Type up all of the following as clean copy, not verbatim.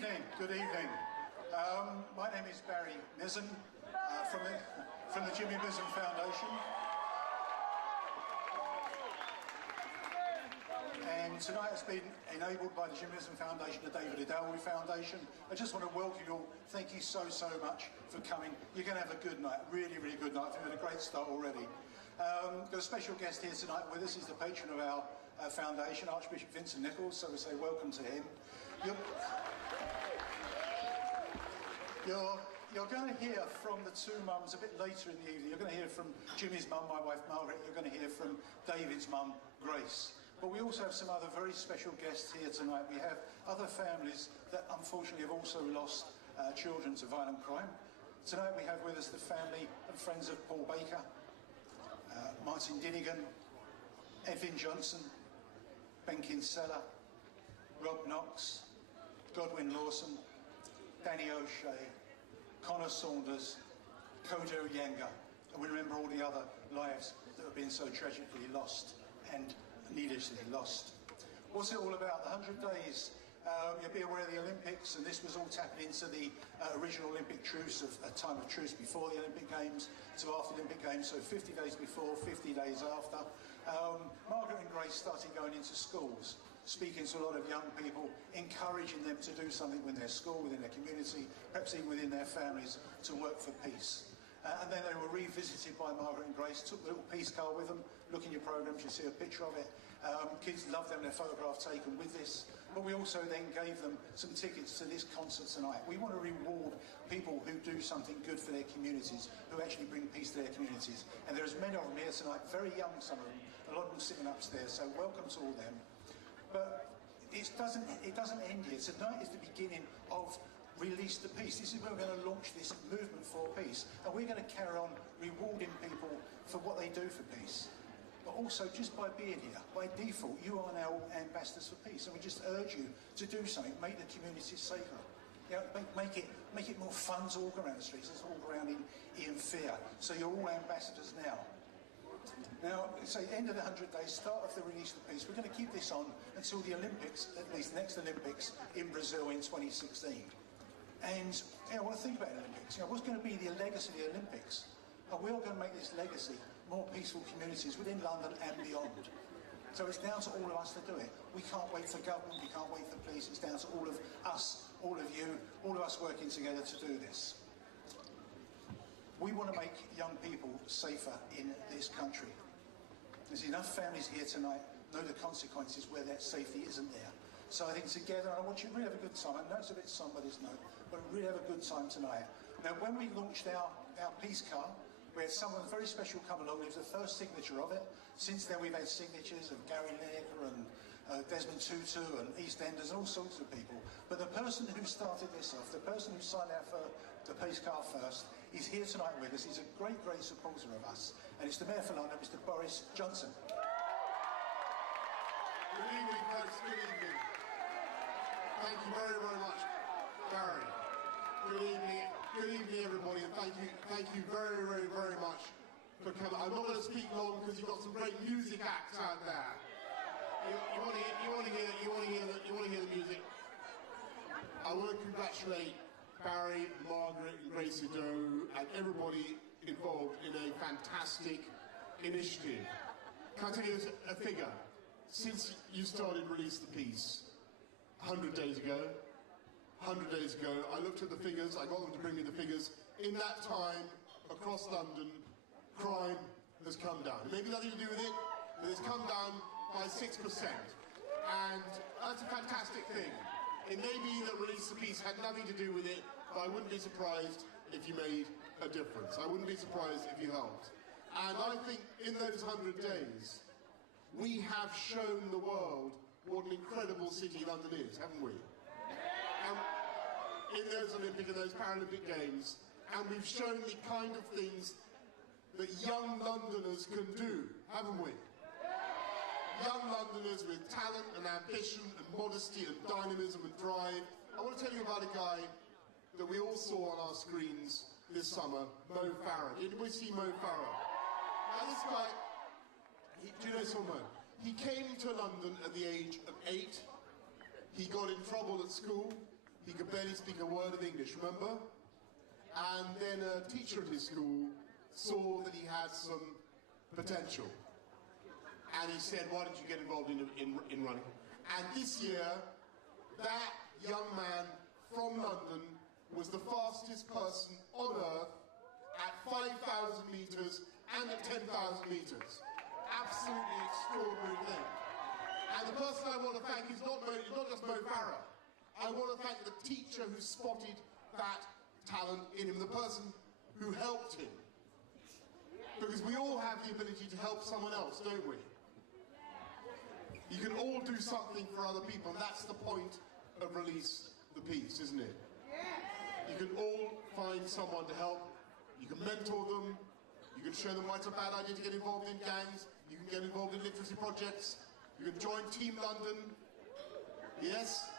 evening. Good evening. My name is Barry Mizen from the Jimmy Mizen Foundation. And tonight has been enabled by the Jimmy Mizen Foundation, the David Adalwi Foundation. I just want to welcome you all. Thank you so much for coming. You're going to have a good night, really good night. We've had a great start already. Got a special guest here tonight with us. He's the patron of our foundation, Archbishop Vincent Nichols, so we say welcome to him. You're going to hear from the two mums a bit later in the evening. You're going to hear from Jimmy's mum, my wife Margaret. You're going to hear from David's mum, Grace. But we also have some other very special guests here tonight. We have other families that unfortunately have also lost children to violent crime. Tonight we have with us the family and friends of Paul Baker, Martin Dinnigan, Edwin Johnson, Ben Kinsella, Rob Knox, Godwin Lawson, Danny O'Shea, Connor Saunders, Kojo Yanga, and we remember all the other lives that have been so tragically lost and needlessly lost. What's it all about? The 100 days. You'll be aware of the Olympics, and this was all tapping into the original Olympic truce, of a time of truce before the Olympic Games to after the Olympic Games, so 50 days before, 50 days after. Margaret and Grace started going into schools, speaking to a lot of young people, encouraging them to do something within their school, within their community, perhaps even within their families, to work for peace. And then they were revisited by Margaret and Grace, took the little peace car with them. Look in your programmes, you'll see a picture of it. Kids love them, their photograph taken with this. But we also then gave them some tickets to this concert tonight. We want to reward people who do something good for their communities, who actually bring peace to their communities. And there's many of them here tonight, very young, some of them, a lot of them sitting upstairs, so welcome to all them. But it doesn't end here. Tonight is the beginning of Release the Peace. This is where we're going to launch this movement for peace, and we're going to carry on rewarding people for what they do for peace. But also, just by being here, by default, you are now ambassadors for peace, and we just urge you to do something, make the community safer. You know, make it more fun to walk around the streets. Let's walk around in fear. So you're all ambassadors now. Now, so end of the 100 days, start of the Release the Peace. We're going to keep this on until the Olympics, at least next Olympics in Brazil in 2016. And I want to think about the Olympics. What's going to be the legacy of the Olympics? And we are going to make this legacy more peaceful communities within London and beyond. So it's down to all of us to do it. We can't wait for government, we can't wait for police. It's down to all of us, all of you, all of us working together to do this. We want to make young people safer in this country. There's enough families here tonight know the consequences where their safety isn't there. So I think together, I want you to really have a good time. I know it's a bit somber this note, but really have a good time tonight. Now, when we launched our peace car, we had someone very special come along. It was the first signature of it. Since then, we've had signatures of Gary Lineker and Desmond Tutu and EastEnders and all sorts of people. But the person who started this off, the person who signed out for the peace car first, is here tonight with us. He's a great supporter of us. And it's the Mayor for London, Mr. Boris Johnson. Good evening, folks. Good evening. Thank you very much, Barry. Good evening, everybody, and thank you very much for coming. I'm not going to speak long because you've got some great music acts out there. You want to hear the music. I want to congratulate Barry, Margaret, and Gracie Doe, and everybody involved in a fantastic initiative. Can I tell you a figure? Since you started Release the Peace, 100 days ago, I looked at the figures, I got them to bring me the figures. In that time, across London, crime has come down. It may be nothing to do with it, but it's come down by 6%. And that's a fantastic thing. It may be that Release the Peace had nothing to do with it, but I wouldn't be surprised if you made a difference. I wouldn't be surprised if you helped. And I think in those 100 days, we have shown the world what an incredible city London is, haven't we? And in those Olympic and those Paralympic Games, and we've shown the kind of things that young Londoners can do, haven't we? Young Londoners with talent and ambition and modesty and dynamism and drive. I want to tell you about a guy that we all saw on our screens this summer, Mo Farah. Did anybody see Mo Farah? Now this guy, do you know someone? He came to London at the age of 8. He got in trouble at school. he could barely speak a word of English, remember? And then a teacher at his school saw that he had some potential. And he said, why don't you get involved in running? And this year, that young man from London was the fastest person on earth at 5,000 metres and at 10,000 metres. Absolutely extraordinary thing. And the person I want to thank is not just Mo Farah. I want to thank the teacher who spotted that talent in him, the person who helped him. Because we all have the ability to help someone else, don't we? You can all do something for other people, and that's the point of Release the Peace, isn't it? You can all find someone to help. You can mentor them. You can show them why it's a bad idea to get involved in gangs. You can get involved in literacy projects. You can join Team London. Yes?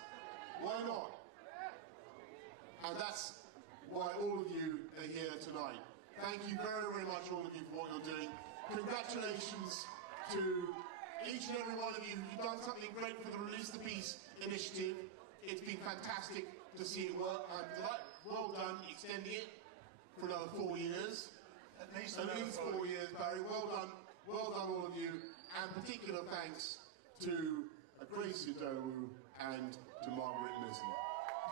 Why not? And that's why all of you are here tonight. Thank you very, very much, all of you, for what you're doing. Congratulations to each and every one of you. You've done something great for the Release the Peace initiative. It's been fantastic to see it work. I'm delighted. Well done, extending it for another 4 years. At least 4 years, Barry. Well done, all of you. And particular thanks to Grace Idowu and to Margaret Mizen.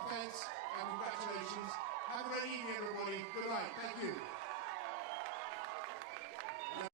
Thanks and congratulations. Have a great evening, everybody. Good night. Thank you.